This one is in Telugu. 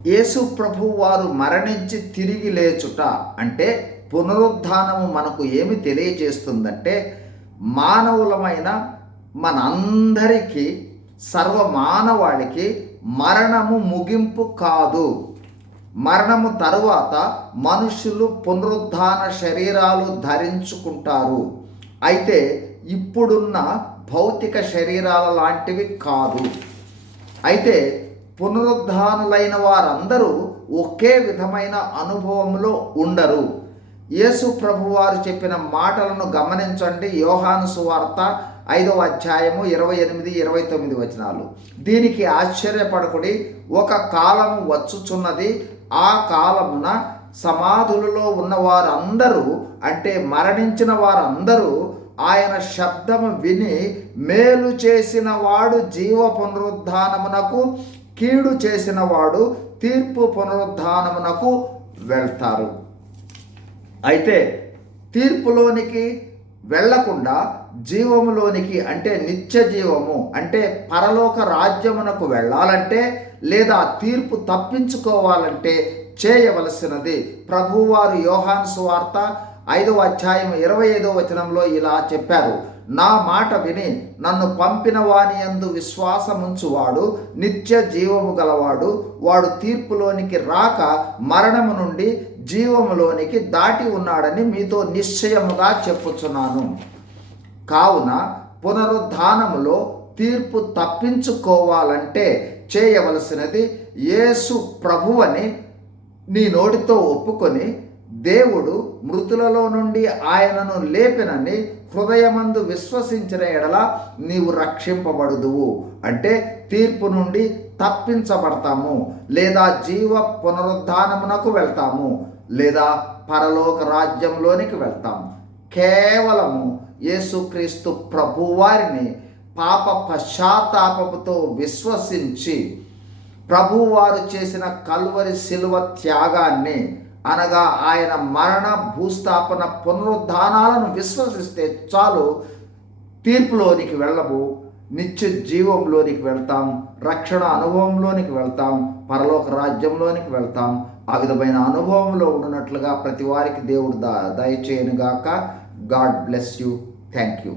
యేసు ప్రభువు వారు మరణించి తిరిగి లేచుట అంటే పునరుద్ధానము మనకు ఏమి తెలియజేస్తుందంటే, మానవులమైన మనందరికీ, సర్వమానవాళికి మరణము ముగింపు కాదు. మరణము తరువాత మనుషులు పునరుద్ధాన శరీరాలు ధరించుకుంటారు. అయితే ఇప్పుడున్న భౌతిక శరీరాల లాంటివి కాదు. అయితే పునరుద్ధానులైన వారందరూ ఒకే విధమైన అనుభవంలో ఉండరు. యేసు ప్రభువారు చెప్పిన మాటలను గమనించండి. యోహాను సువార్త 5వ అధ్యాయము 28, 29 వచనాలు. దీనికి ఆశ్చర్యపడకుడి, ఒక కాలము వచ్చుచున్నది, ఆ కాలమున సమాధులలో ఉన్న వారందరూ, అంటే మరణించిన వారందరూ ఆయన శబ్దము విని, మేలు చేసిన వాడు జీవ పునరుద్ధానమునకు, కీడు చేసిన వాడు తీర్పు పునరుద్ధానమునకు వెళ్తారు. అయితే తీర్పులోనికి వెళ్లకుండా జీవములోనికి, అంటే నిత్య జీవము, అంటే పరలోక రాజ్యమునకు వెళ్ళాలంటే, లేదా తీర్పు తప్పించుకోవాలంటే చేయవలసినది ప్రభువారు యోహాను సువార్త 5వ అధ్యాయం 25వ వచనంలో ఇలా చెప్పారు: నా మాట విని నన్ను పంపిన వాని యందు విశ్వాసముంచువాడు నిత్య జీవము గలవాడు, వాడు తీర్పులోనికి రాక మరణము నుండి జీవములోనికి దాటి ఉన్నాడని మీతో నిశ్చయముగా చెప్పుచున్నాను. కావున పునరుద్ధానములో తీర్పు తప్పించుకోవాలంటే చేయవలసినది, యేసు ప్రభువని నీ నోటితో ఒప్పుకొని, దేవుడు మృతులలో నుండి ఆయనను లేపినని హృదయమందు విశ్వసించిన ఎడల నీవు రక్షింపబడుదువు. అంటే తీర్పు నుండి తప్పించబడతాము, లేదా జీవ పునరుద్ధానమునకు వెళ్తాము, లేదా పరలోక రాజ్యంలోనికి వెళ్తాము. కేవలము యేసుక్రీస్తు ప్రభువారిని పాప పశ్చాత్తాపముతో విశ్వసించి, ప్రభువారు చేసిన కల్వరి శిలువ త్యాగాన్ని, అనగా ఆయన మరణ, భూస్థాపన, పునరుద్ధానాలను విశ్వసిస్తే చాలు. తీర్పులోనికి వెళ్ళము, నిత్య జీవంలోనికి వెళ్తాం, రక్షణ అనుభవంలోనికి వెళ్తాం, పరలోక రాజ్యంలోనికి వెళ్తాం. ఆ విధమైన అనుభవంలో ఉన్నట్లుగా ప్రతి వారికి దేవుడు దయచేయనుగాక. God bless you. Thank you.